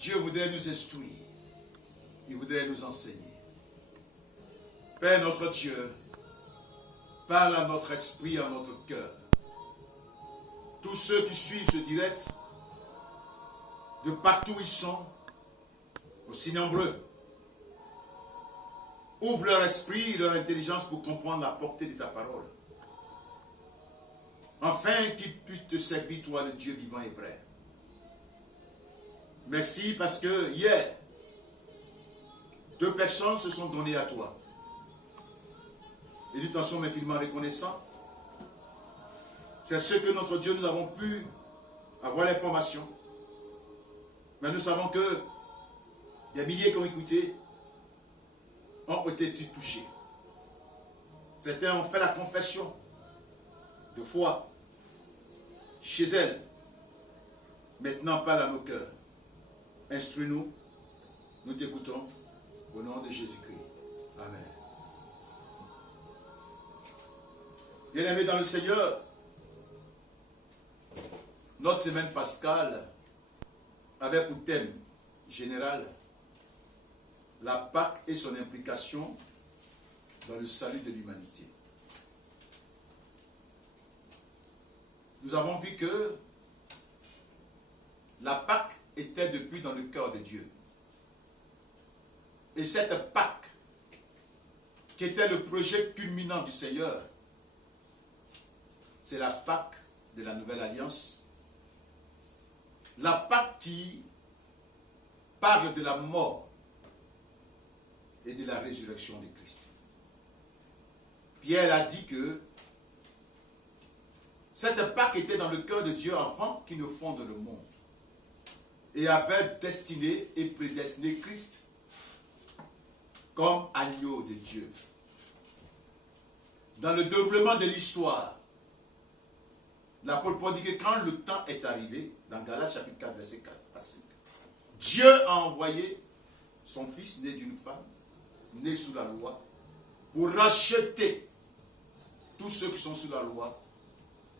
Dieu voudrait nous instruire. Il voudrait nous enseigner. Père notre Dieu, parle à notre esprit, à notre cœur. Tous ceux qui suivent ce direct, de partout où ils sont, aussi nombreux, ouvre leur esprit et leur intelligence pour comprendre la portée de ta parole. Afin qu'ils puissent te servir, toi, le Dieu vivant et vrai. Merci parce que hier, 2 personnes se sont données à toi. Et nous t'en sommes infiniment reconnaissants. C'est ce que notre Dieu, nous avons pu avoir l'information. Mais nous savons que des milliers qui ont écouté ont été touchés. Certains ont fait la confession de foi chez elles. Maintenant, parle à nos cœurs. Instruis-nous, nous t'écoutons au nom de Jésus-Christ. Amen. Bien-aimés dans le Seigneur, notre semaine pascale avait pour thème général la Pâque et son implication dans le salut de l'humanité. Nous avons vu que la Pâque était depuis dans le cœur de Dieu. Et cette Pâque, qui était le projet culminant du Seigneur, c'est la Pâque de la Nouvelle Alliance. La Pâque qui parle de la mort et de la résurrection de Christ. Pierre a dit que cette Pâque était dans le cœur de Dieu avant qu'il ne fonde le monde et avait destiné et prédestiné Christ comme agneau de Dieu. Dans le déroulement de l'histoire, l'apôtre Paul dit que quand le temps est arrivé, dans Galates chapitre 4, verset 4 à 5, Dieu a envoyé son fils né d'une femme, né sous la loi, pour racheter tous ceux qui sont sous la loi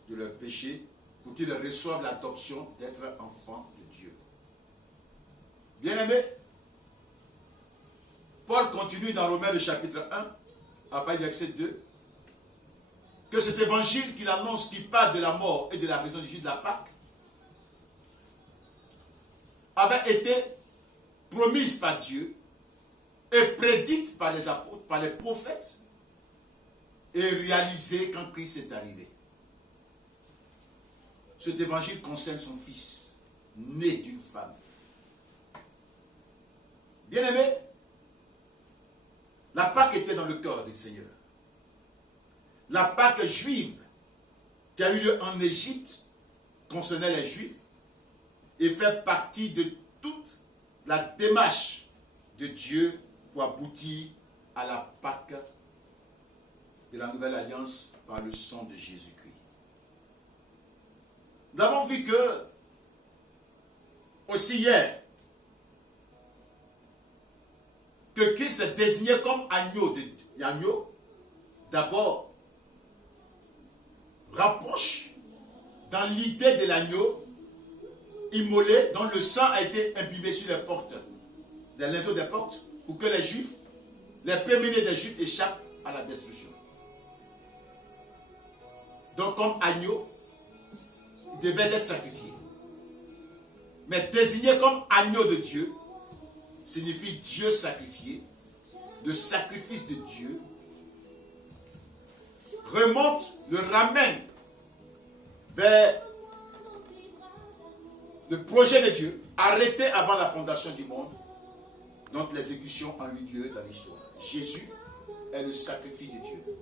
de leur péché, pour qu'ils reçoivent l'adoption d'être enfants de Dieu. Bien-aimés, Paul continue dans Romains le chapitre 1, après le verset 2, que cet évangile qu'il annonce, qui parle de la mort et de la résurrection de la Pâque, avait été promise par Dieu et prédite par les apôtres, par les prophètes, et réalisée quand Christ est arrivé. Cet évangile concerne son fils, né d'une femme. Bien-aimé, la Pâque était dans le cœur du Seigneur. La Pâque juive qui a eu lieu en Égypte concernait les Juifs et fait partie de toute la démarche de Dieu pour aboutir à la Pâque de la Nouvelle Alliance par le sang de Jésus-Christ. Nous avons vu que, aussi hier, que Christ est désigné comme agneau, d'abord, rapproche dans l'idée de l'agneau immolé dont le sang a été imbibé sur les portes, les linteaux des portes, pour que les Juifs, les premiers-nés des Juifs échappent à la destruction. Donc comme agneau, il devait être sacrifié. Mais désigné comme agneau de Dieu, signifie Dieu sacrifié. Le sacrifice de Dieu remonte, le ramène vers le projet de Dieu, arrêté avant la fondation du monde, dont l'exécution a eu lieu dans l'histoire. Jésus est le sacrifice de Dieu.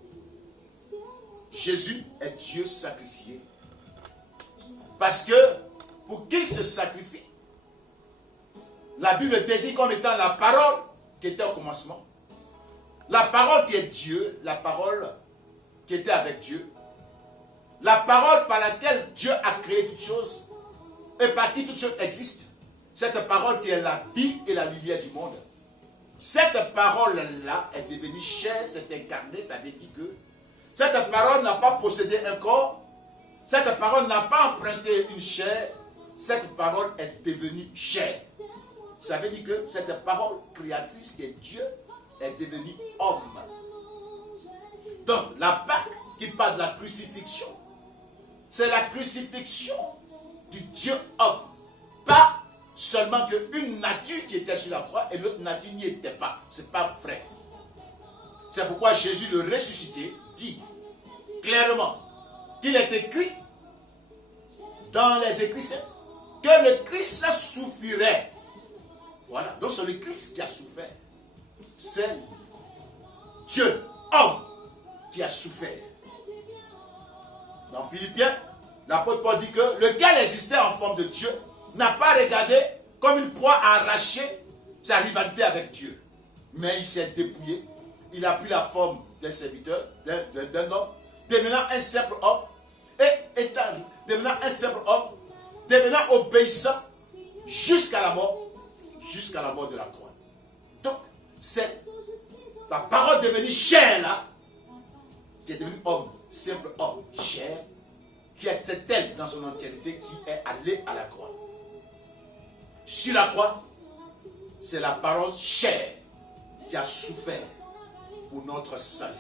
Jésus est Dieu sacrifié. Parce que, pour qu'il se sacrifie, la Bible désigne comme étant la parole qui était au commencement. La parole qui est Dieu, la parole qui était avec Dieu. La parole par laquelle Dieu a créé toutes choses et par qui toutes choses existent. Cette parole qui est la vie et la lumière du monde. Cette parole-là est devenue chair, s'est incarnée, ça veut dire que cette parole n'a pas possédé un corps, cette parole n'a pas emprunté une chair, cette parole est devenue chair. ça veut dire que cette parole créatrice qui est Dieu est devenue homme. Donc, la Pâque qui parle de la crucifixion, c'est la crucifixion du Dieu homme. Pas seulement qu'une nature qui était sur la croix et l'autre nature n'y était pas. Ce n'est pas vrai. C'est pourquoi Jésus, le ressuscité, dit clairement qu'il est écrit dans les Écritures que le Christ souffrirait. Voilà. Donc c'est le Christ qui a souffert. C'est Dieu, homme, qui a souffert. Dans Philippiens, l'apôtre Paul dit que lequel existait en forme de Dieu n'a pas regardé comme une proie à arracher sa rivalité avec Dieu. Mais il s'est dépouillé. Il a pris la forme d'un serviteur, d'un homme, devenant un simple homme, et étant, devenant un simple homme, devenant obéissant jusqu'à la mort de la croix. Donc, c'est la parole devenue chair là, qui est devenue homme, simple homme, chair, c'est elle dans son entièreté qui est allée à la croix. Sur la croix, c'est la parole chair qui a souffert pour notre salut.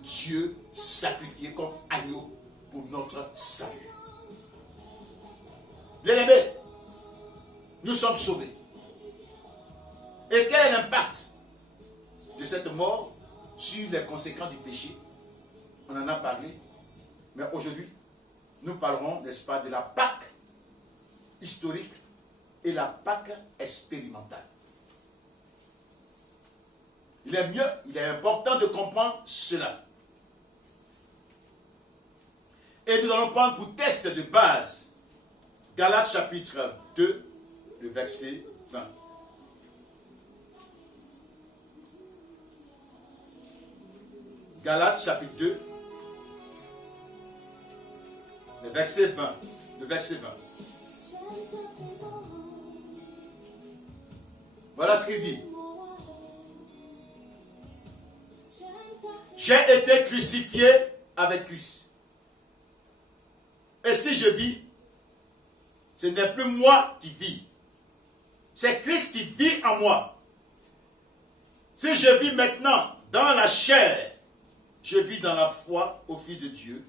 Dieu sacrifié comme agneau pour notre salut. Bien-aimés, nous sommes sauvés. Et quel est l'impact de cette mort sur les conséquences du péché? On en a parlé, mais aujourd'hui, nous parlerons, n'est-ce pas, de la Pâque historique et la Pâque expérimentale. Il est important de comprendre cela. Et nous allons prendre pour test de base Galates chapitre 2, le verset 20. Galates chapitre 2, le verset 20. Le verset 20. Voilà ce qu'il dit. J'ai été crucifié avec Christ. Et si je vis, ce n'est plus moi qui vis. C'est Christ qui vit en moi. Si je vis maintenant dans la chair, je vis dans la foi au Fils de Dieu,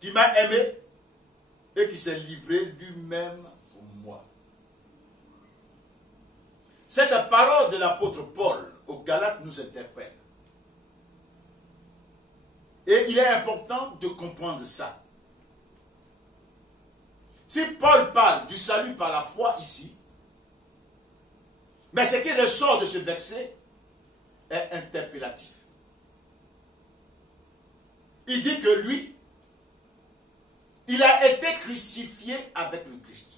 qui m'a aimé et qui s'est livré lui-même pour moi. Cette parole de l'apôtre Paul aux Galates nous interpelle. Et il est important de comprendre ça. Si Paul parle du salut par la foi ici, mais ce qui ressort de ce verset est interpellatif. Il dit que lui, il a été crucifié avec le Christ.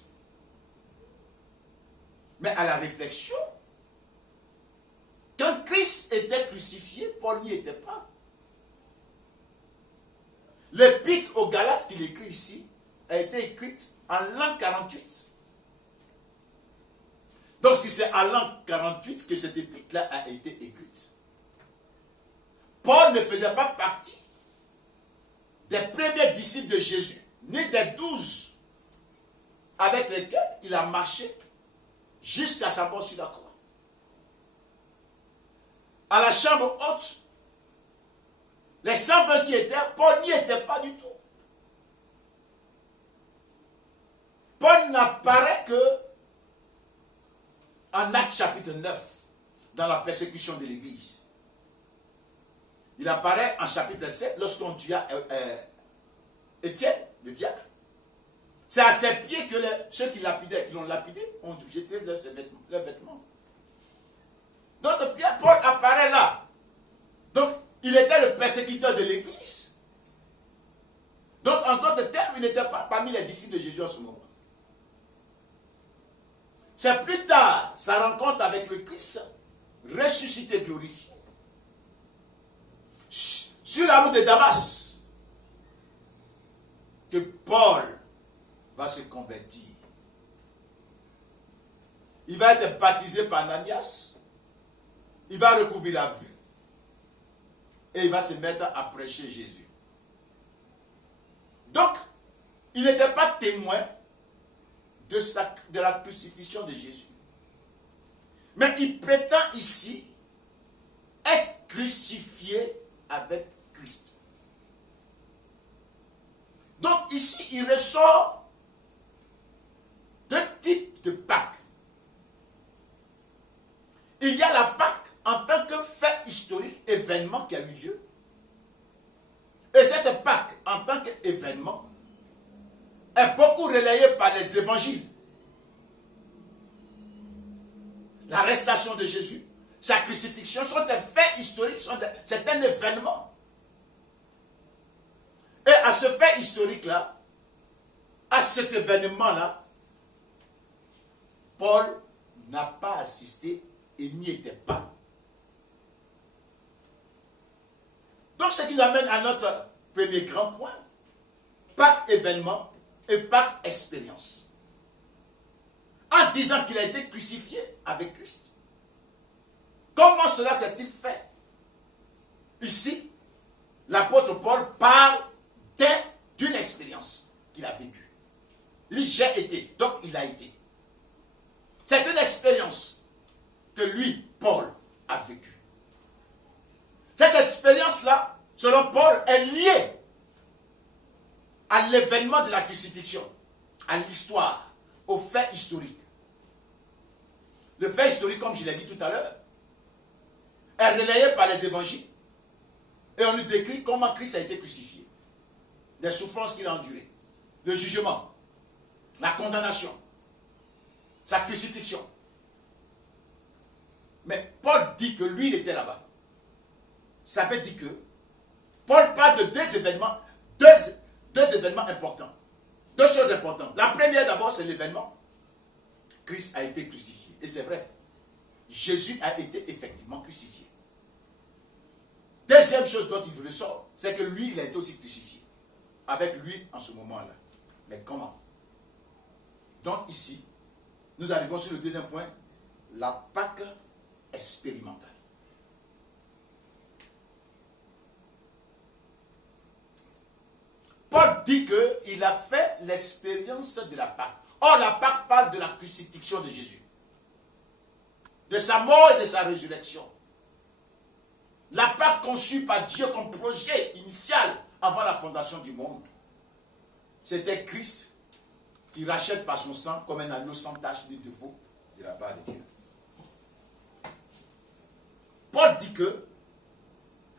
Mais à la réflexion, quand Christ était crucifié, Paul n'y était pas. L'épître aux Galates qu'il écrit ici a été écrite en l'an 48. Donc si c'est en l'an 48 que cette épître-là a été écrite, Paul ne faisait pas partie des premiers disciples de Jésus, ni des 12 avec lesquels il a marché jusqu'à sa mort sur la croix. À la chambre haute, les 120 qui étaient, Paul n'y était pas du tout. Paul n'apparaît que en Actes chapitre 9, dans la persécution de l'Église. Il apparaît en chapitre 7 lorsqu'on tua Étienne, le diacre. C'est à ses pieds que ceux qui l'ont lapidé, ont jeté leurs vêtements. Donc Paul apparaît là. Donc il était le persécuteur de l'Église. Donc en d'autres termes, il n'était pas parmi les disciples de Jésus en ce moment. C'est plus tard, sa rencontre avec le Christ, ressuscité, glorifié, sur la route de Damas, que Paul va se convertir. Il va être baptisé par Ananias, il va recouvrir la vue, et il va se mettre à prêcher Jésus. Donc, il n'était pas témoin de la crucifixion de Jésus. Mais il prétend ici être crucifié avec Christ. Donc ici, il ressort deux types de Pâques. Il y a la Pâque en tant que fait historique, événement qui a eu lieu. Et cette Pâque en tant qu'événement est beaucoup relayée par les évangiles. L'arrestation de Jésus, sa crucifixion sont des faits historiques, c'est un événement. Et à ce fait historique-là, à cet événement-là, Paul n'a pas assisté et n'y était pas. Donc ce qui nous amène à notre premier grand point, Pâques événement et Pâques expérience. En disant qu'il a été crucifié avec Christ. Comment cela s'est-il fait? Ici, l'apôtre Paul parle d'une expérience qu'il a vécue. Il dit j'ai été, donc il a été. C'est une expérience que lui, Paul, a vécue. Cette expérience-là, selon Paul, est liée à l'événement de la crucifixion, à l'histoire, au fait historique. Le fait historique, comme je l'ai dit tout à l'heure, est relayé par les évangiles. Et on nous décrit comment Christ a été crucifié. Les souffrances qu'il a endurées. Le jugement. La condamnation. Sa crucifixion. Mais Paul dit que lui, il était là-bas. Ça veut dire que Paul parle de deux événements importants. Deux choses importantes. La première d'abord, c'est l'événement. Christ a été crucifié. Et c'est vrai. Jésus a été effectivement crucifié. Deuxième chose dont il ressort, c'est que lui, il a été aussi crucifié. Avec lui en ce moment-là. Mais comment? Donc ici, nous arrivons sur le deuxième point, la Pâque expérimentale. Paul dit qu'il a fait l'expérience de la Pâque. Or, la Pâque parle de la crucifixion de Jésus. De sa mort et de sa résurrection. La Pâque conçue par Dieu comme projet initial avant la fondation du monde. C'était Christ qui rachète par son sang comme un agneau sans tache ni défaut de la part de Dieu. Paul dit que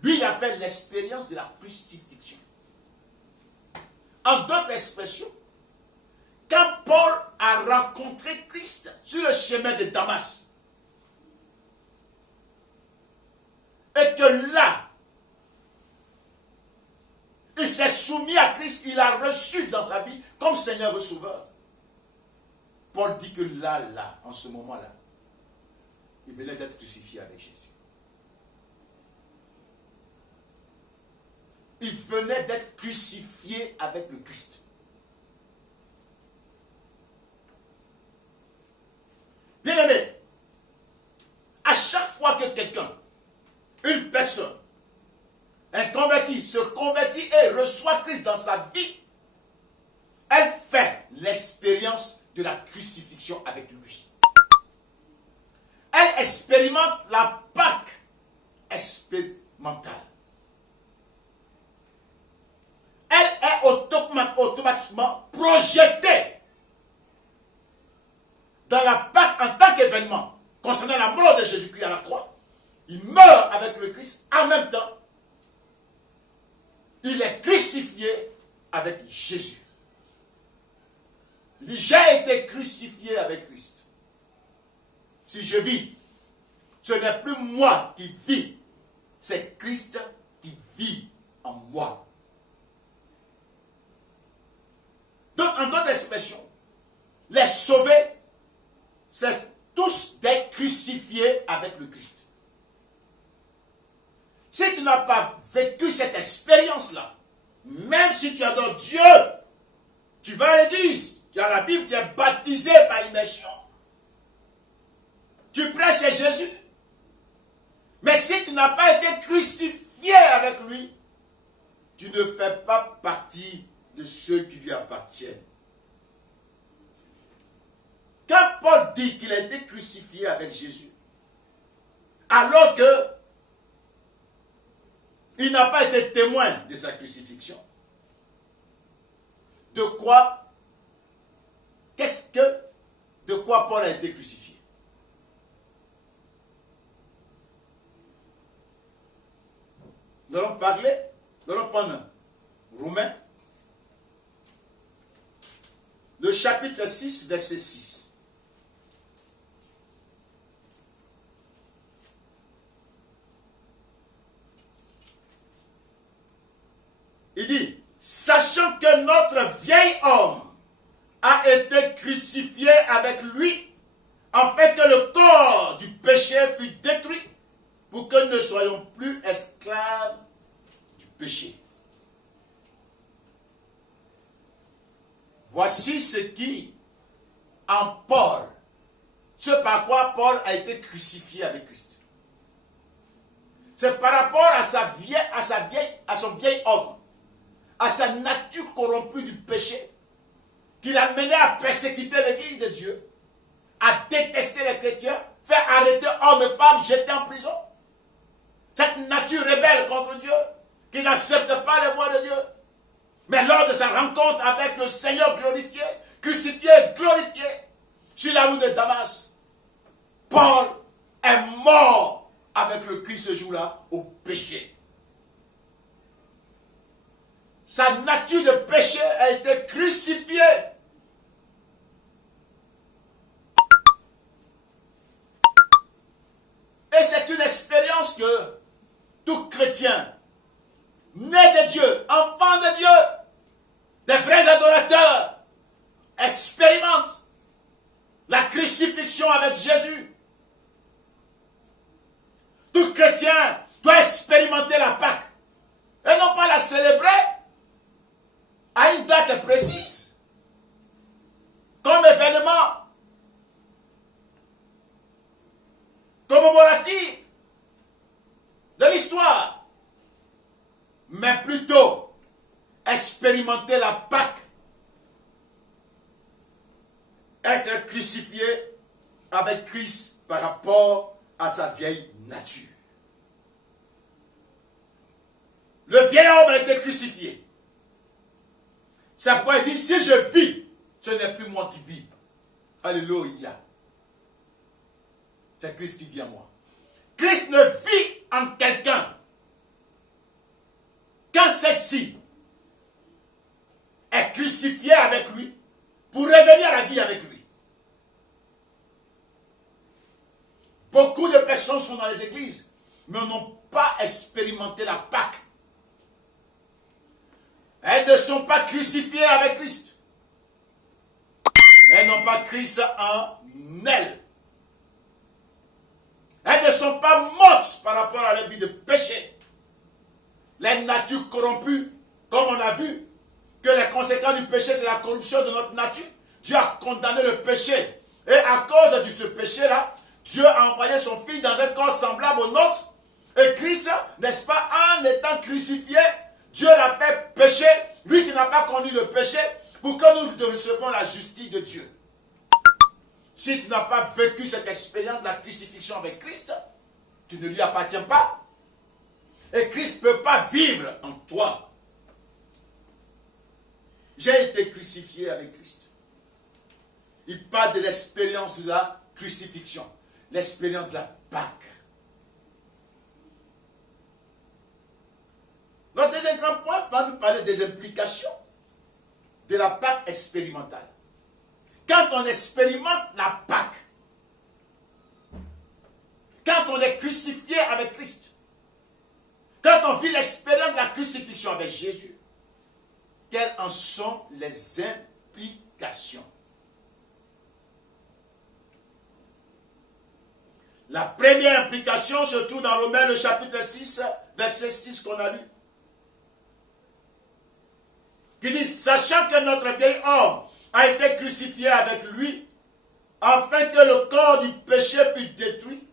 lui, il a fait l'expérience de la crucifixion. En d'autres expressions, quand Paul a rencontré Christ sur le chemin de Damas, et que là, il s'est soumis à Christ, il a reçu dans sa vie comme Seigneur et Sauveur. Paul dit que là, en ce moment-là, il venait d'être crucifié avec Jésus. Il venait d'être crucifié avec le Christ. Bien-aimé, à chaque fois que quelqu'un, une personne, un converti, se convertit et reçoit Christ dans sa vie, elle fait l'expérience de la crucifixion avec lui. Elle expérimente la Pâque expérimentale. Elle est automatiquement projetée dans la Pâque en tant qu'événement concernant la mort de Jésus-Christ à la croix. Il meurt avec le Christ en même temps. Il est crucifié avec Jésus. Il dit, j'ai été crucifié avec Christ. Si je vis, ce n'est plus moi qui vis, c'est Christ qui vit en moi. Donc, en d'autres expressions, les sauvés, c'est tous des crucifiés avec le Christ. Si tu n'as pas vécu cette expérience-là, même si tu adores Dieu, tu vas à l'église, tu as la Bible, tu es baptisé par immersion. Tu prêches Jésus. Mais si tu n'as pas été crucifié avec lui, tu ne fais pas partie de ceux qui lui appartiennent. Quand Paul dit qu'il a été crucifié avec Jésus, alors que il n'a pas été témoin de sa crucifixion. De quoi Paul a été crucifié? Nous allons prendre Romains, le chapitre 6, verset 6. Il dit, sachant que notre vieil homme a été crucifié avec lui, afin que le corps du péché fût détruit, pour que nous ne soyons plus esclaves du péché. Voici ce qui, en Paul, ce par quoi Paul a été crucifié avec Christ. C'est par rapport à son vieil homme, à sa nature corrompue du péché, qu'il a mené à persécuter l'église de Dieu, à détester les chrétiens, faire arrêter hommes et femmes, jeter en prison. Cette nature rebelle contre Dieu, qui n'accepte pas les voies de Dieu. Mais lors de sa rencontre avec le Seigneur glorifié, crucifié, glorifié, sur la route de Damas, Paul est mort avec le Christ ce jour-là au péché. Sa nature de péché a été crucifiée. Et c'est une expérience que tout chrétien, né de Dieu, enfant de Dieu, des vrais adorateurs, expérimentent la crucifixion avec Jésus. Tout chrétien doit expérimenter la Pâque et non pas la célébrer à une date précise, comme événement commémoratif de l'histoire, mais plutôt expérimenter la Pâque, être crucifié avec Christ par rapport à sa vieille nature. Le vieil homme a été crucifié. C'est pourquoi il dit, si je vis, ce n'est plus moi qui vis. Alléluia. C'est Christ qui vit en moi. Christ ne vit en quelqu'un quand celle-ci est crucifiée avec lui pour revenir à la vie avec lui. Beaucoup de personnes sont dans les églises, mais n'ont pas expérimenté la Pâque. Elles ne sont pas crucifiées avec Christ. Elles n'ont pas Christ en elles. Elles ne sont pas mortes par rapport à la vie de péché. Les natures corrompues, comme on a vu, que les conséquences du péché, c'est la corruption de notre nature. Dieu a condamné le péché. Et à cause de ce péché-là, Dieu a envoyé son Fils dans un corps semblable au nôtre. Et Christ, n'est-ce pas, en étant crucifié, Dieu l'a fait pécher, lui qui n'a pas connu le péché, pour que nous recevions la justice de Dieu. Si tu n'as pas vécu cette expérience de la crucifixion avec Christ, tu ne lui appartiens pas. Et Christ ne peut pas vivre en toi. J'ai été crucifié avec Christ. Il parle de l'expérience de la crucifixion, l'expérience de la Pâque. Notre deuxième grand point va nous parler des implications de la Pâque expérimentale. Quand on expérimente la Pâque, quand on est crucifié avec Christ, quand on vit l'expérience de la crucifixion avec Jésus, quelles en sont les implications? La première implication se trouve dans Romains le chapitre 6, verset 6 qu'on a lu. Qui dit, sachant que notre vieil homme a été crucifié avec lui, afin que le corps du péché fût détruit,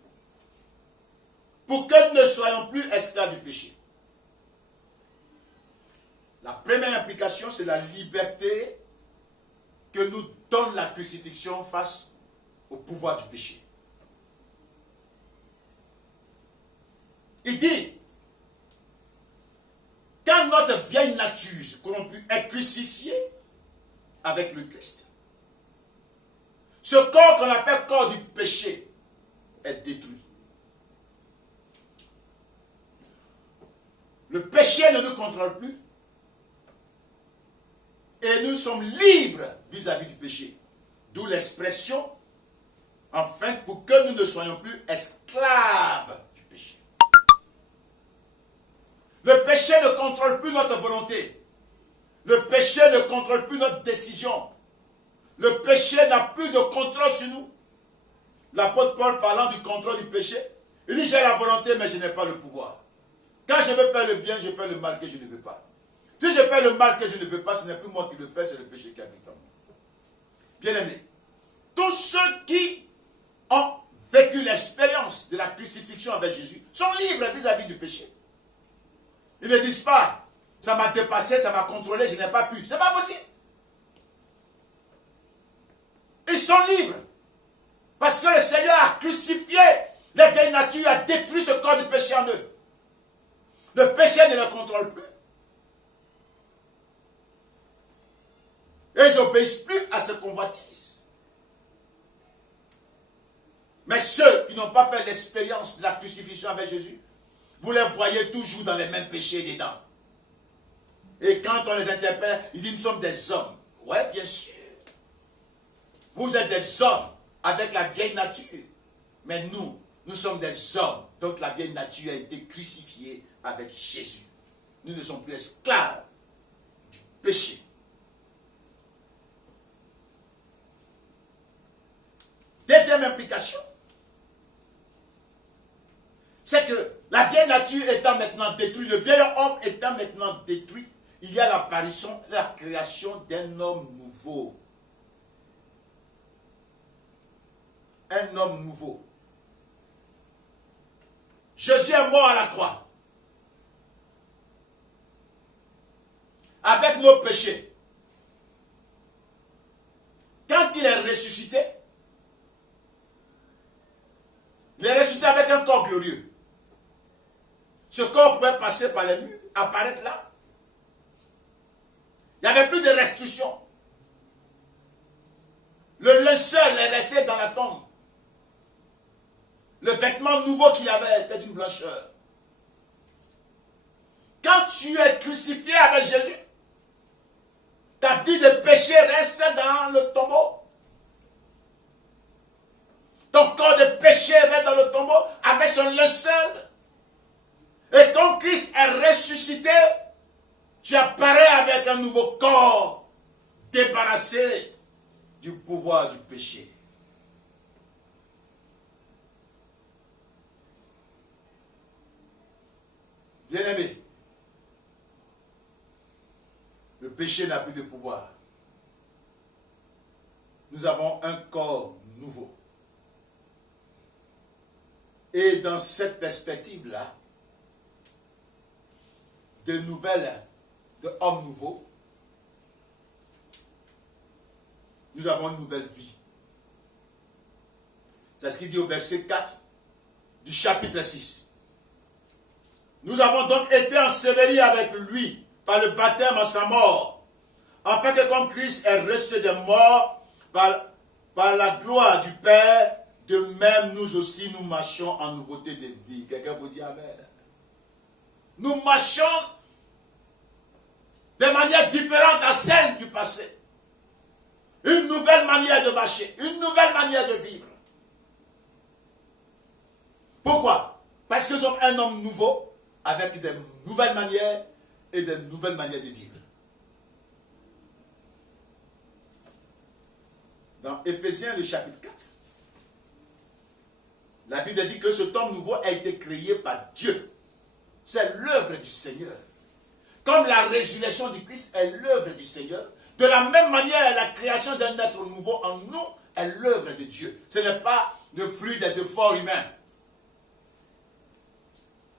pour que nous ne soyons plus esclaves du péché. La première implication, c'est la liberté que nous donne la crucifixion face au pouvoir du péché. Il dit, quand notre vieille nature corrompue est crucifiée avec le Christ, ce corps qu'on appelle corps du péché est détruit. Le péché ne nous contrôle plus et nous sommes libres vis-à-vis du péché. D'où l'expression, enfin, pour que nous ne soyons plus esclaves du péché. Le péché ne contrôle plus notre volonté. Le péché ne contrôle plus notre décision. Le péché n'a plus de contrôle sur nous. L'apôtre Paul, parlant du contrôle du péché, il dit, j'ai la volonté, mais je n'ai pas le pouvoir. Quand je veux faire le bien, je fais le mal que je ne veux pas. Si je fais le mal que je ne veux pas, ce n'est plus moi qui le fais, c'est le péché qui habite en moi. Bien-aimés, tous ceux qui ont vécu l'expérience de la crucifixion avec Jésus sont libres vis-à-vis du péché. Ils ne disent pas, ça m'a dépassé, ça m'a contrôlé, je n'ai pas pu. Ce n'est pas possible. Ils sont libres. Parce que le Seigneur a crucifié les vieilles natures, a détruit ce corps du péché en eux. Le péché ne les contrôle plus. Et ils n'obéissent plus à ce convoitise. Mais ceux qui n'ont pas fait l'expérience de la crucifixion avec Jésus, vous les voyez toujours dans les mêmes péchés dedans. Et quand on les interpelle, ils disent, nous sommes des hommes. Ouais, bien sûr. Vous êtes des hommes avec la vieille nature. Mais nous sommes des hommes. Donc la vieille nature a été crucifiée avec Jésus. Nous ne sommes plus esclaves du péché. Deuxième implication, c'est que la vieille nature étant maintenant détruite, le vieil homme étant maintenant détruit, il y a l'apparition, la création d'un homme nouveau. Un homme nouveau. Jésus est mort à la croix. Avec nos péchés. Quand il est ressuscité, il est ressuscité avec un corps glorieux. Ce corps pouvait passer par les murs, apparaître là. Il n'y avait plus de restriction. Le linceul est resté dans la tombe. Le vêtement nouveau qu'il avait était d'une blancheur. Quand tu es crucifié avec Jésus, ta vie de péché reste dans le tombeau. Ton corps de péché reste dans le tombeau avec son linceul. Et quand Christ est ressuscité, tu apparais avec un nouveau corps débarrassé du pouvoir du péché. Bien-aimé, le péché n'a plus de pouvoir. Nous avons un corps nouveau. Et dans cette perspective-là, de hommes nouveaux, nous avons une nouvelle vie. C'est ce qu'il dit au verset 4 du chapitre 6. Nous avons donc été ensevelis avec lui par le baptême en sa mort, afin que comme Christ est ressuscité des morts par la gloire du Père, de même nous aussi nous marchons en nouveauté de vie. Quelqu'un vous dit Amen. Nous marchons de manière différente à celle du passé. Une nouvelle manière de marcher, une nouvelle manière de vivre. Pourquoi? Parce que nous sommes un homme nouveau, avec des nouvelles manières et des nouvelles manières de vivre. Dans Éphésiens, le chapitre 4, la Bible dit que cet homme nouveau a été créé par Dieu. C'est l'œuvre du Seigneur. Comme la résurrection du Christ est l'œuvre du Seigneur, de la même manière, la création d'un être nouveau en nous est l'œuvre de Dieu. Ce n'est pas le fruit des efforts humains.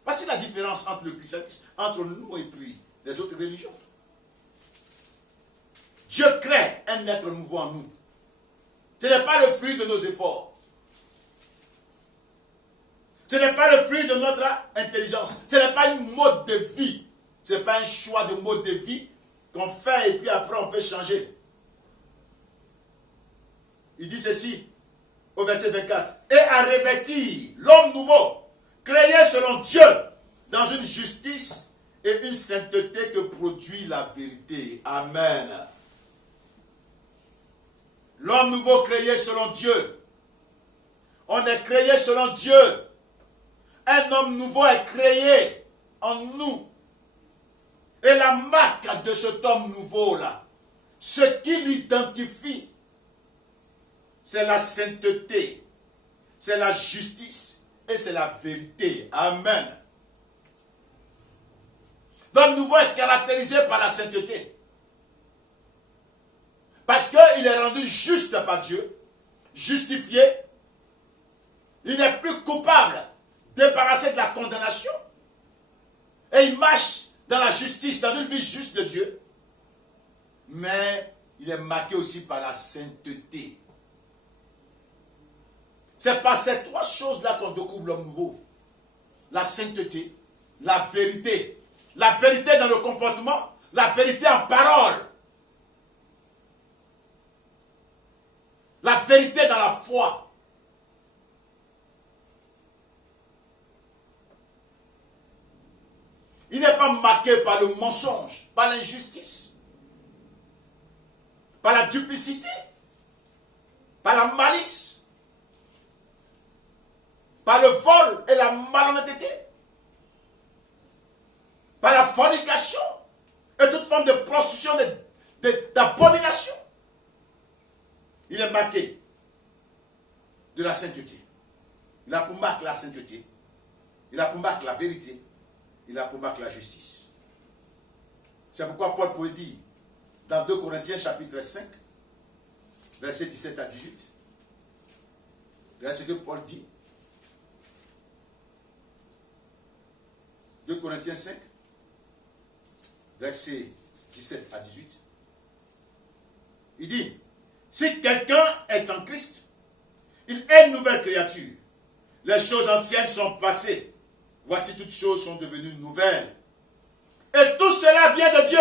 Voici la différence entre le christianisme, entre nous et puis les autres religions. Dieu crée un être nouveau en nous. Ce n'est pas le fruit de nos efforts. Ce n'est pas le fruit de notre intelligence. Ce n'est pas une mode de vie. Ce n'est pas un choix de mode de vie qu'on fait et puis après on peut changer. Il dit ceci au verset 24. Et à revêtir l'homme nouveau, créé selon Dieu, dans une justice et une sainteté que produit la vérité. Amen. L'homme nouveau créé selon Dieu. On est créé selon Dieu. Un homme nouveau est créé en nous. Et la marque de cet homme nouveau-là, ce qui l'identifie, c'est la sainteté, c'est la justice et c'est la vérité. Amen. L'homme nouveau est caractérisé par la sainteté. Parce qu'il est rendu juste par Dieu, justifié. Il n'est plus coupable, débarrassé de la condamnation. Et il marche dans la justice, dans une vie juste de Dieu. Mais il est marqué aussi par la sainteté. C'est par ces trois choses-là qu'on découvre l'homme nouveau. La sainteté, la vérité. La vérité dans le comportement, la vérité en parole. La vérité dans la foi. Il n'est pas marqué par le mensonge, par l'injustice, par la duplicité, par la malice, par le vol et la malhonnêteté, par la fornication et toute forme de prostitution, d'abomination. Il est marqué de la sainteté. Il a pour marque la sainteté. Il a pour marque la vérité. Il a pour marque la justice. C'est pourquoi Paul pouvait dire dans 2 Corinthiens chapitre 5, versets 17 à 18. Regardez ce que Paul dit. 2 Corinthiens 5, versets 17 à 18. Il dit, si quelqu'un est en Christ, il est une nouvelle créature. Les choses anciennes sont passées. Voici toutes choses sont devenues nouvelles. Et tout cela vient de Dieu,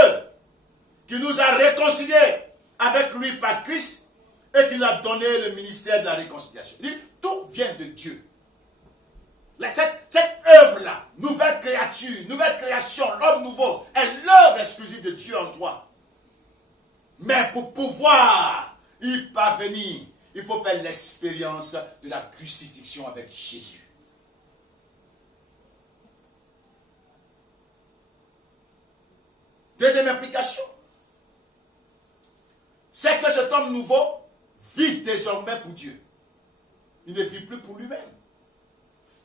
qui nous a réconciliés avec lui par Christ et qui nous a donné le ministère de la réconciliation. Il dit, tout vient de Dieu. Cette œuvre-là, nouvelle créature, nouvelle création, l'homme nouveau, est l'œuvre exclusive de Dieu en toi. Mais pour pouvoir y parvenir, il faut faire l'expérience de la crucifixion avec Jésus. Deuxième implication, c'est que cet homme nouveau vit désormais pour Dieu. Il ne vit plus pour lui-même.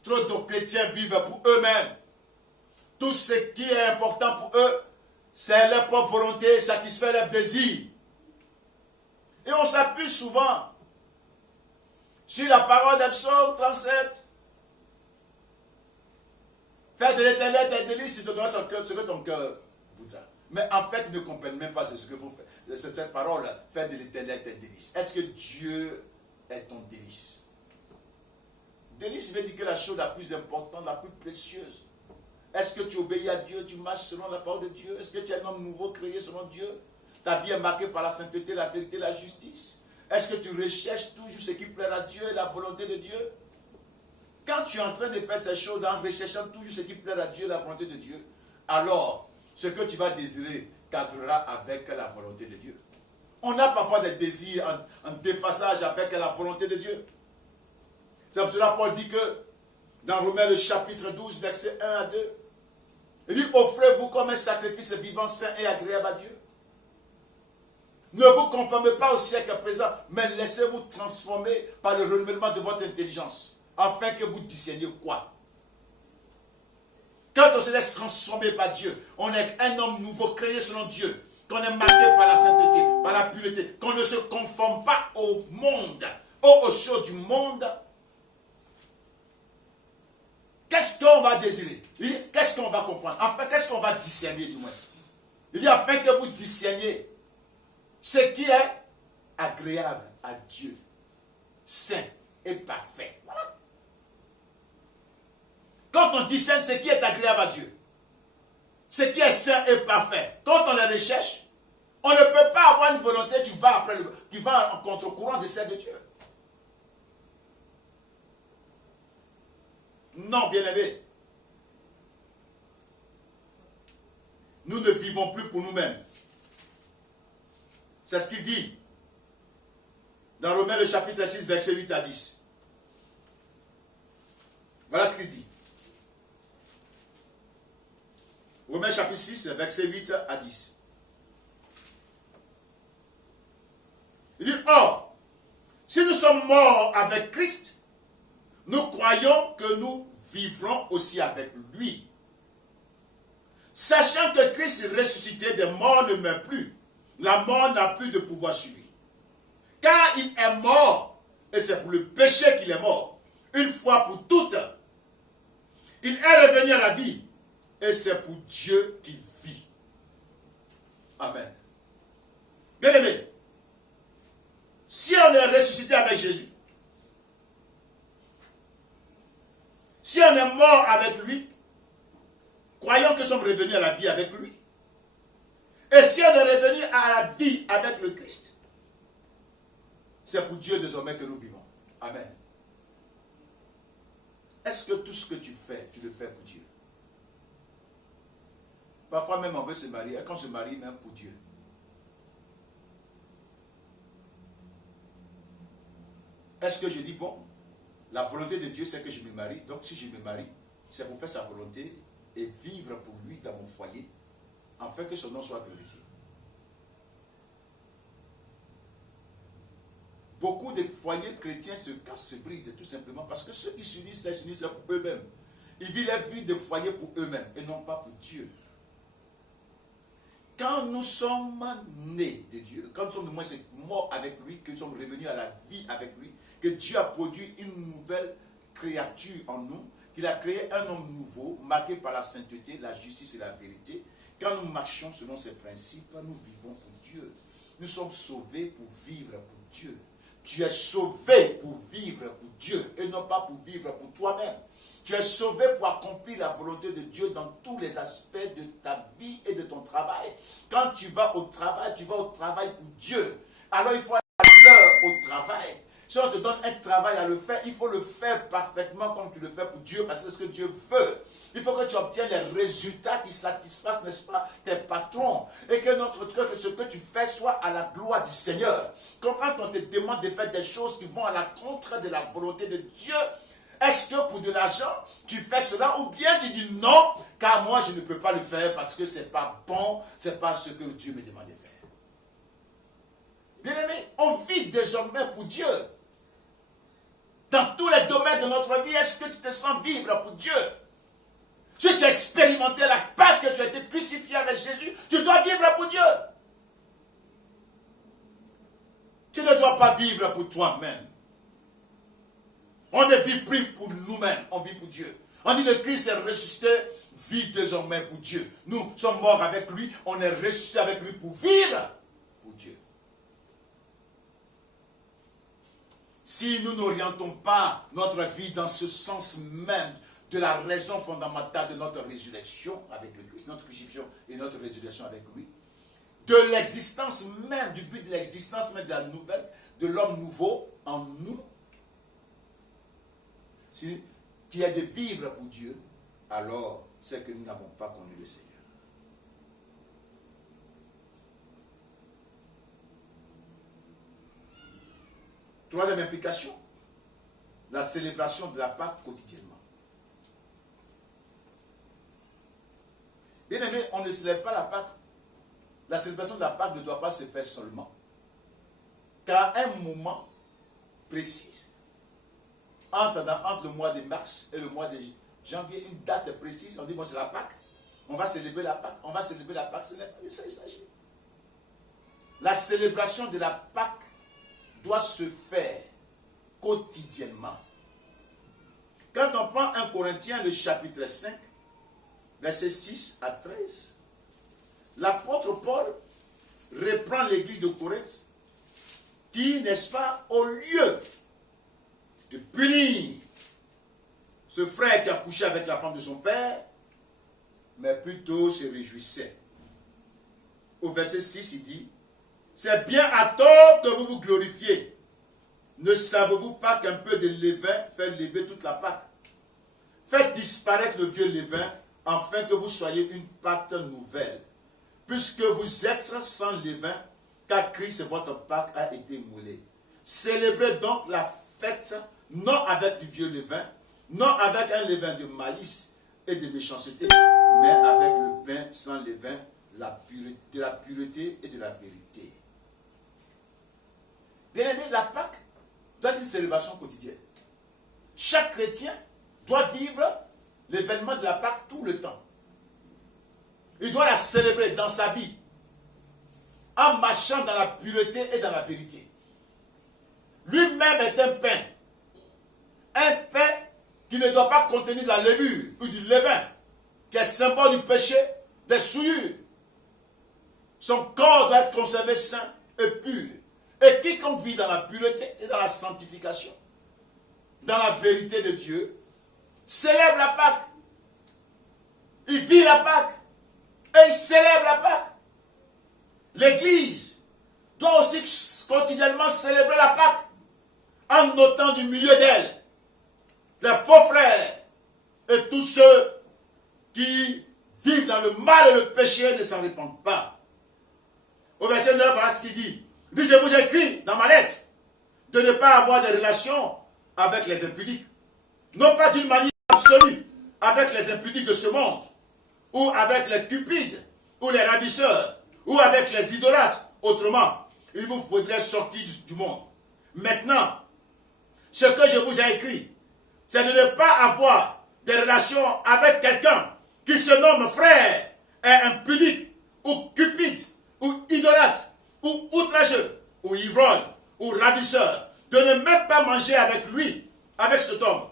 Trop de chrétiens vivent pour eux-mêmes. Tout ce qui est important pour eux, c'est leur propre volonté, satisfaire leurs désirs. Et on s'appuie souvent sur la parole de Psaume 37. Faire de l'éternel tes délices, c'est de donner ce que ton cœur voudra. Mais en fait, ils ne comprennent même pas ce que vous faites. Cette parole, faire de l'éternel tes délices. Est-ce que Dieu est ton délice? Délice veut dire que la chose la plus importante, la plus précieuse. Est-ce que tu obéis à Dieu, tu marches selon la parole de Dieu? Est-ce que tu es un homme nouveau créé selon Dieu? Ta vie est marquée par la sainteté, la vérité, la justice. Est-ce que tu recherches toujours ce qui plaît à Dieu et la volonté de Dieu? Quand tu es en train de faire ces choses en recherchant toujours ce qui plaît à Dieu et la volonté de Dieu, alors ce que tu vas désirer cadrera avec la volonté de Dieu. On a parfois des désirs en déphasage avec la volonté de Dieu. C'est pour cela que Paul dit que dans Romains le chapitre 12, verset 1 à 2, il dit, offrez-vous comme un sacrifice vivant, saint et agréable à Dieu. Ne vous conformez pas au siècle présent, mais laissez-vous transformer par le renouvellement de votre intelligence, afin que vous discerniez quoi? Quand on se laisse transformer par Dieu, on est un homme nouveau, créé selon Dieu, qu'on est marqué par la sainteté, par la pureté, qu'on ne se conforme pas au monde, aux choses du monde. Qu'est-ce qu'on va désirer? Qu'est-ce qu'on va comprendre? Enfin, qu'est-ce qu'on va discerner du moins? Il dit, afin que vous discerniez ce qui est agréable à Dieu, saint et parfait. Voilà. Quand on discerne ce qui est agréable à Dieu, ce qui est saint et parfait, quand on le recherche, on ne peut pas avoir une volonté qui va en contre-courant de celle de Dieu. Non, bien-aimés. Nous ne vivons plus pour nous-mêmes. C'est ce qu'il dit dans Romains le chapitre 6, verset 8 à 10. Voilà ce qu'il dit. Romains chapitre 6, verset 8 à 10. Il dit, or, si nous sommes morts avec Christ, nous croyons que nous vivrons aussi avec lui. Sachant que Christ ressuscité des morts ne meurt plus, la mort n'a plus de pouvoir sur lui. Car il est mort, et c'est pour le péché qu'il est mort, une fois pour toutes. Il est revenu à la vie, et c'est pour Dieu qu'il vit. Amen. Bien-aimés, si on est ressuscité avec Jésus, si on est mort avec lui, croyons que nous sommes revenus à la vie avec lui. Et si on est revenu à la vie avec le Christ, c'est pour Dieu désormais que nous vivons. Amen. Est-ce que tout ce que tu fais, tu le fais pour Dieu? Parfois même on veut se marier, et quand on se marie même pour Dieu. Est-ce que je dis, bon, la volonté de Dieu c'est que je me marie, donc si je me marie, c'est pour faire sa volonté et vivre pour lui dans mon foyer, afin que son nom soit glorifié. Beaucoup de foyers chrétiens se cassent, se brisent, tout simplement parce que ceux qui s'unissent, les s'unissent pour eux-mêmes. Ils vivent la vie de foyer pour eux-mêmes et non pas pour Dieu. Quand nous sommes nés de Dieu, quand nous sommes morts avec lui, que nous sommes revenus à la vie avec lui, que Dieu a produit une nouvelle créature en nous, qu'il a créé un homme nouveau, marqué par la sainteté, la justice et la vérité. Quand nous marchons selon ces principes, nous vivons pour Dieu. Nous sommes sauvés pour vivre pour Dieu. Tu es sauvé pour vivre pour Dieu et non pas pour vivre pour toi-même. Tu es sauvé pour accomplir la volonté de Dieu dans tous les aspects de ta vie et de ton travail. Quand tu vas au travail pour Dieu. Alors il faut aller à l'heure au travail. Si on te donne un travail à le faire, il faut le faire parfaitement comme tu le fais pour Dieu, parce que c'est ce que Dieu veut. Il faut que tu obtiennes les résultats qui satisfassent, n'est-ce pas, tes patrons. Et que ce que tu fais soit à la gloire du Seigneur. Quand on te demande de faire des choses qui vont à la contre de la volonté de Dieu, est-ce que pour de l'argent, tu fais cela, ou bien tu dis non, car moi je ne peux pas le faire parce que ce n'est pas bon, ce n'est pas ce que Dieu me demande de faire. Bien-aimé, on vit désormais pour Dieu. Dans tous les domaines de notre vie, est-ce que tu te sens vivre pour Dieu? Si tu as expérimenté la part que tu as été crucifié avec Jésus, tu dois vivre pour Dieu. Tu ne dois pas vivre pour toi-même. On ne vit plus pour nous-mêmes, on vit pour Dieu. On dit que Christ est ressuscité, vit désormais pour Dieu. Nous sommes morts avec lui, on est ressuscité avec lui pour vivre pour Dieu. Si nous n'orientons pas notre vie dans ce sens même de la raison fondamentale de notre résurrection avec le Christ, notre crucifixion et notre résurrection avec lui, de l'existence même, du but de l'existence même de la nouvelle, de l'homme nouveau en nous, qui est de vivre pour Dieu, alors c'est que nous n'avons pas connu le Seigneur. Troisième implication, la célébration de la Pâque quotidiennement. Bien aimé, on ne célèbre pas la Pâque. La célébration de la Pâque ne doit pas se faire seulement, qu'à un moment précis, entre le mois de mars et le mois de janvier, une date précise, on dit bon c'est la Pâque, on va célébrer la Pâque, on va célébrer la Pâque, ce n'est pas de ça il s'agit. La célébration de la Pâque doit se faire quotidiennement. Quand on prend 1 Corinthiens, le chapitre 5, versets 6 à 13, l'apôtre Paul reprend l'église de Corinthe qui, n'est-ce pas, au lieu de punir ce frère qui a couché avec la femme de son père, mais plutôt se réjouissait. Au verset 6, il dit, c'est bien à tort que vous vous glorifiez. Ne savez-vous pas qu'un peu de levain fait lever toute la Pâque? Faites disparaître le vieux levain, afin que vous soyez une pâte nouvelle, puisque vous êtes sans levain, car Christ, votre Pâque, a été moulé. Célébrez donc la fête, non avec du vieux levain, non avec un levain de malice et de méchanceté, mais avec le pain sans levain, de la pureté et de la vérité. Bien aimé, la Pâque doit être une célébration quotidienne. Chaque chrétien doit vivre l'événement de la Pâque tout le temps. Il doit la célébrer dans sa vie, en marchant dans la pureté et dans la vérité. Lui-même est un pain. Un pain qui ne doit pas contenir de la levure ou du levain, qui est symbole du péché, des souillures. Son corps doit être conservé sain et pur. Et quiconque vit dans la pureté et dans la sanctification, dans la vérité de Dieu, célèbre la Pâque. Il vit la Pâque. Et il célèbre la Pâque. L'Église doit aussi quotidiennement célébrer la Pâque, en notant du milieu d'elle les faux frères et tous ceux qui vivent dans le mal et le péché et ne s'en répandent pas. Au verset 9, voilà ce qu'il dit. Puis je vous écris dans ma lettre de ne pas avoir de relations avec les impudiques. Non pas d'une manière absolue avec les impudiques de ce monde, ou avec les cupides, ou les ravisseurs, ou avec les idolâtres. Autrement, il vous faudrait sortir du monde. Maintenant, ce que je vous ai écrit, c'est de ne pas avoir des relations avec quelqu'un qui se nomme frère, est impudique, ou cupide, ou idolâtre, ou outrageux, ou ivrogne, ou ravisseur, de ne même pas manger avec lui, avec cet homme.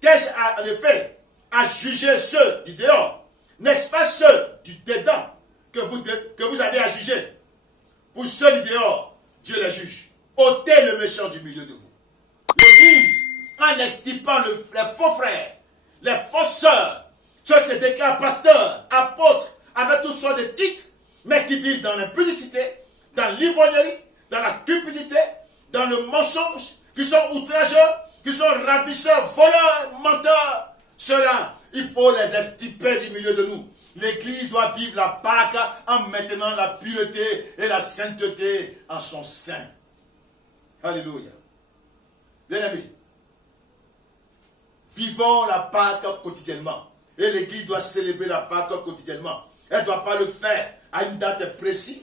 Qu'ai-je en effet à juger ceux du dehors? N'est-ce pas ceux du dedans que vous avez à juger? Pour ceux du dehors, Dieu les juge. Ôtez le méchant du milieu de vous. L'Église, en estipant les faux frères, les fausses sœurs, ceux qui se déclarent pasteurs, apôtres, avec toutes sortes de titres, mais qui vivent dans l'impudicité, dans l'ivrognerie, dans la cupidité, dans le mensonge, qui sont outrageux, qui sont ravisseurs, voleurs, menteurs. Ceux-là, il faut les extirper du milieu de nous. L'Église doit vivre la Pâque en maintenant la pureté et la sainteté en son sein. Alléluia. Bien-aimés, vivons la Pâque quotidiennement. Et l'Église doit célébrer la Pâque quotidiennement. Elle ne doit pas le faire à une date précise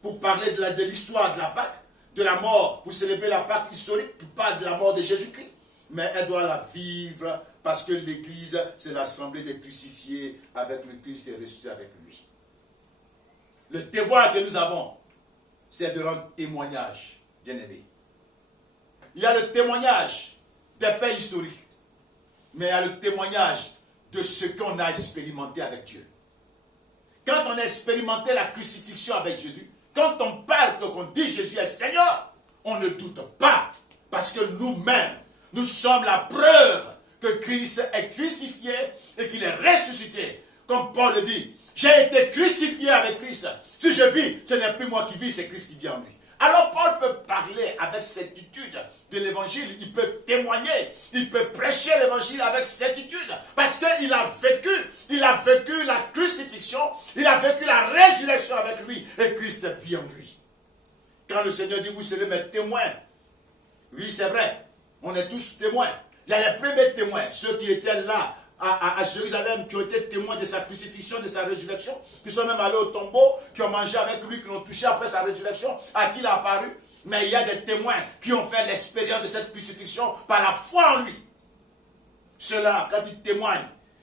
pour parler de l'histoire de la Pâque, de la mort, pour célébrer la Pâque historique, qui parle de la mort de Jésus-Christ. Mais elle doit la vivre parce que l'Église, c'est l'assemblée des crucifiés avec le Christ et ressuscité avec lui. Le devoir que nous avons, c'est de rendre témoignage, bien-aimés. Il y a le témoignage des faits historiques, mais il y a le témoignage de ce qu'on a expérimenté avec Dieu. Quand on a expérimenté la crucifixion avec Jésus, quand on parle, qu'on dit Jésus est Seigneur, on ne doute pas, parce que nous-mêmes, nous sommes la preuve que Christ est crucifié et qu'il est ressuscité. Comme Paul le dit, j'ai été crucifié avec Christ. Si je vis, ce n'est plus moi qui vis, c'est Christ qui vit en lui. Alors Paul peut parler avec certitude de l'évangile, il peut témoigner, il peut prêcher l'évangile avec certitude, parce qu'il a vécu la crucifixion, il a vécu la résurrection avec lui, et Christ vit en lui. Quand le Seigneur dit, vous serez mes témoins, oui c'est vrai, on est tous témoins. Il y a les premiers témoins, ceux qui étaient là à Jérusalem, qui ont été témoins de sa crucifixion, de sa résurrection, qui sont même allés au tombeau, qui ont mangé avec lui, qui l'ont touché après sa résurrection, à qui il a apparu. Mais il y a des témoins qui ont fait l'expérience de cette crucifixion par la foi en lui. Ceux-là, quand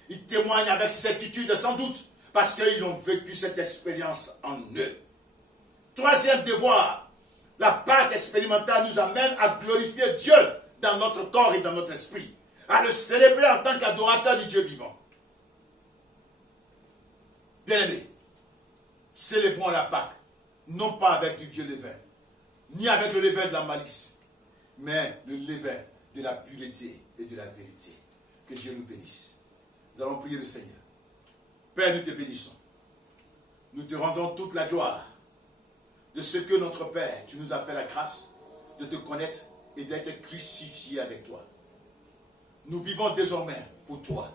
ils témoignent avec certitude sans doute, parce qu'ils ont vécu cette expérience en eux. Troisième devoir, la Pâque expérimentale nous amène à glorifier Dieu dans notre corps et dans notre esprit, à le célébrer en tant qu'adorateur du Dieu vivant. Bien-aimés, célébrons la Pâque, non pas avec du vieux levain, ni avec le levain de la malice, mais le levain de la pureté et de la vérité. Que Dieu nous bénisse. Nous allons prier le Seigneur. Père, nous te bénissons. Nous te rendons toute la gloire de ce que notre Père, tu nous as fait la grâce de te connaître et d'être crucifié avec toi. Nous vivons désormais pour toi.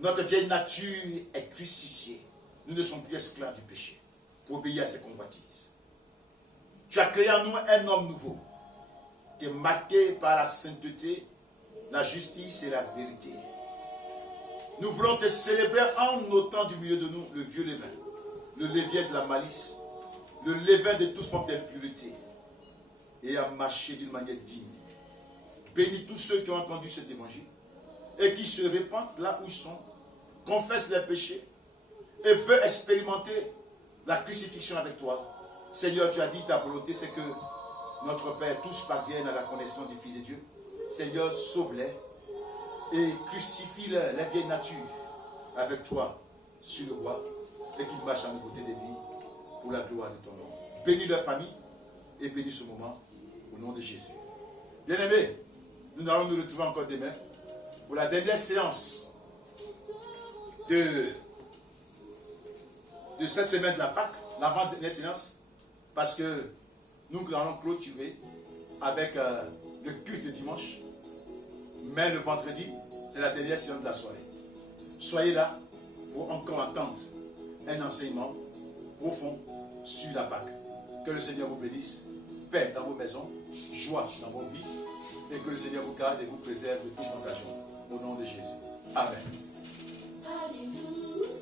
Notre vieille nature est crucifiée. Nous ne sommes plus esclaves du péché pour obéir à ses convoitises. Tu as créé en nous un homme nouveau qui est marqué par la sainteté, la justice et la vérité. Nous voulons te célébrer en ôtant du milieu de nous le vieux levain, le levier de la malice, le levain de toute forme d'impureté, et à marcher d'une manière digne. Bénis tous ceux qui ont entendu cet évangile et qui se répandent là où ils sont, confessent leurs péchés et veulent expérimenter la crucifixion avec toi. Seigneur, tu as dit ta volonté, c'est que notre Père, tous parviennent à la connaissance du Fils de Dieu. Seigneur, sauve-les et crucifie-les, la vieille nature, avec toi sur le bois, et qu'ils marchent à nos côtés des vies pour la gloire de ton nom. Bénis leur famille et bénis ce moment au nom de Jésus. Bien-aimés, nous allons nous retrouver encore demain pour la dernière séance de cette semaine de la Pâque, l'avant-dernière séance, parce que nous allons clôturer avec le culte de dimanche, mais le vendredi, c'est la dernière séance de la soirée. Soyez là pour encore entendre un enseignement profond sur la Pâque. Que le Seigneur vous bénisse, paix dans vos maisons, joie dans vos vies, et que le Seigneur vous garde et vous préserve de toute tentation. Au nom de Jésus. Amen. Hallelujah.